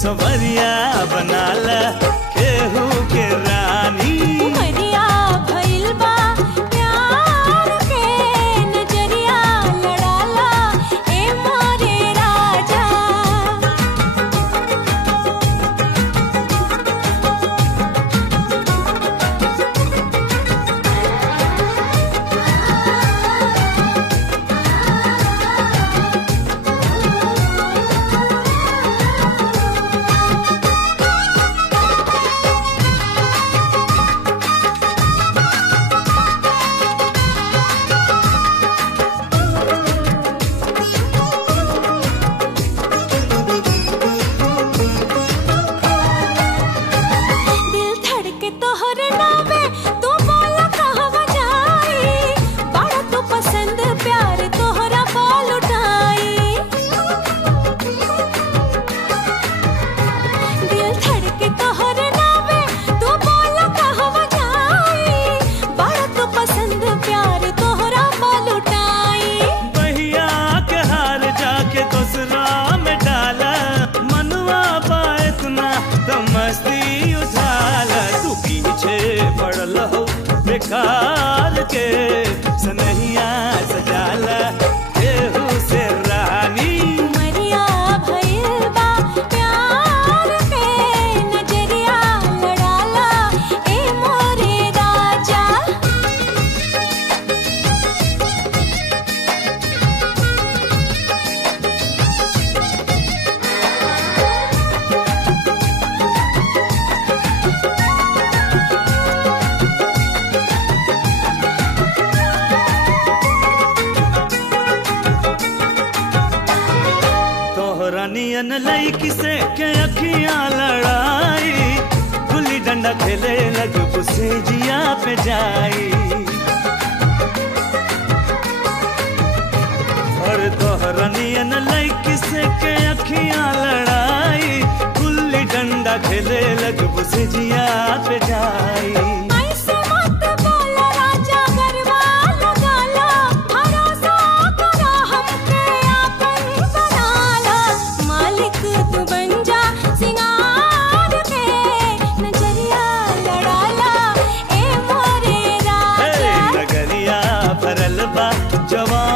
सवरिया बनाला केहू के रानी। उमरिया भइल बा प्यार के नजरिया लड़ाला ए मोरे राजा। मस्ती उठाला तू पीछे पड़ल हो बेकार के सनहिया सजाला केहू से रानी। उमरिया भइल बा प्यार के नजरिया लड़ाला ए मोरे राजा। नियन लईकी से के अखियां लड़ाई गुल्ली डंडा खेले लगबू से जिया पे जाई। और तोहरा नियन लईकी से के अखियां लड़ाई गुल्ली डंडा खेले लगबू से जिया पे जाई। जवान